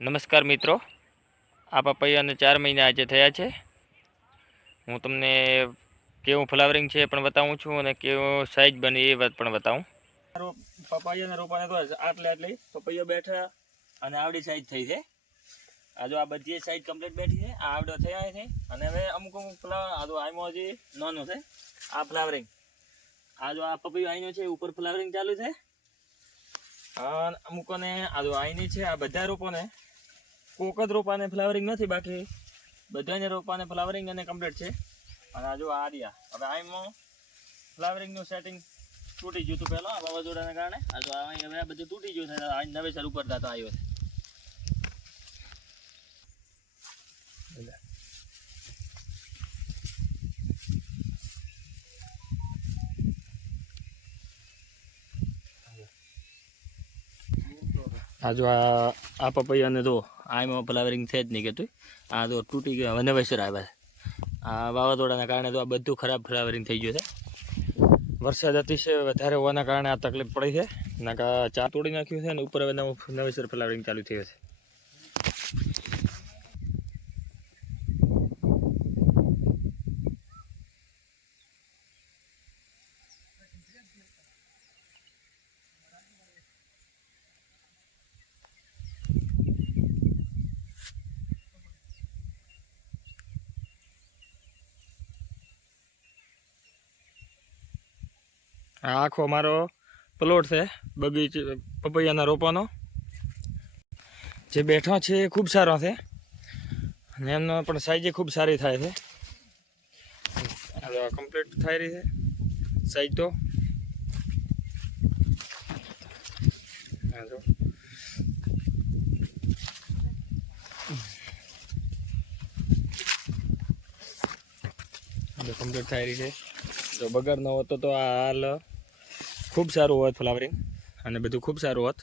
નમસ્કાર મિત્રો, આ પપૈયાને 4 મહિના આજે થયા છે. હું તમને કેવું ફ્લાવરિંગ છે એ પણ બતાવું છું અને કેવો સાઈઝ બની એ વાત પણ બતાવું. પપૈયાના રોપાને તો આટલી પપૈયા બેઠા અને આવડી સાઈઝ થઈ છે. આ જો આ બધી સાઈઝ કમ્પ્લીટ બેઠી છે. આ આવડો થયા છે અને હવે અમુક આમાં હજી નાનું છે. આ ફ્લાવરિંગ આ જો આ પપૈયું આઈનું છે, ઉપર ફ્લાવરિંગ ચાલુ છે. અને અમુકોને આ જો આઈની છે. આ બધા રોપોને કોક જ રોપાને ફ્લાવરિંગ નથી, બાકી બધાને રોપાને ફ્લાવરિંગ અને કમ્પ્લીટ છે. અને આ જો આ રહ્યા હવે આમાં ફ્લાવરિંગનું સેટિંગ તૂટી ગયું હતું પહેલાં વાવાઝોડાને કારણે. આ તો હવે આ બધું તૂટી ગયું છે. આ નવેસર ઉપર થતો આવ્યો છે. આ જો આ પપૈયાને તો આમાં ફ્લાવરિંગ છે જ નહીં કહેતું. આ તો તૂટી ગયો, હવે નવેસર આવ્યા છે. આ વાવાઝોડાના કારણે તો આ બધું ખરાબ ફ્લાવરિંગ થઈ ગયું છે. વરસાદ અતિશય વધારે હોવાના કારણે આ તકલીફ પડી છે. નાકા ચા તોડી નાખ્યું છે અને ઉપર હવે નવેસર ફ્લાવરિંગ ચાલુ થયું છે. આ આખો મારો પ્લોટ છે બગીચો પપૈયાના રોપાનો. જે બેઠો છે એ ખૂબ સારો છે અને એમનો પણ સાઈઝ ખૂબ સારી થાય છે. કમ્પ્લીટ થઈ રહી છે સાઈઝ તો. કમ્પ્લીટ થઈ રહી છે. જો બગાડ ન હોતો તો આ હાલ ખૂબ સારું હોત ફ્લાવરિંગ અને બધું ખૂબ સારું હોત.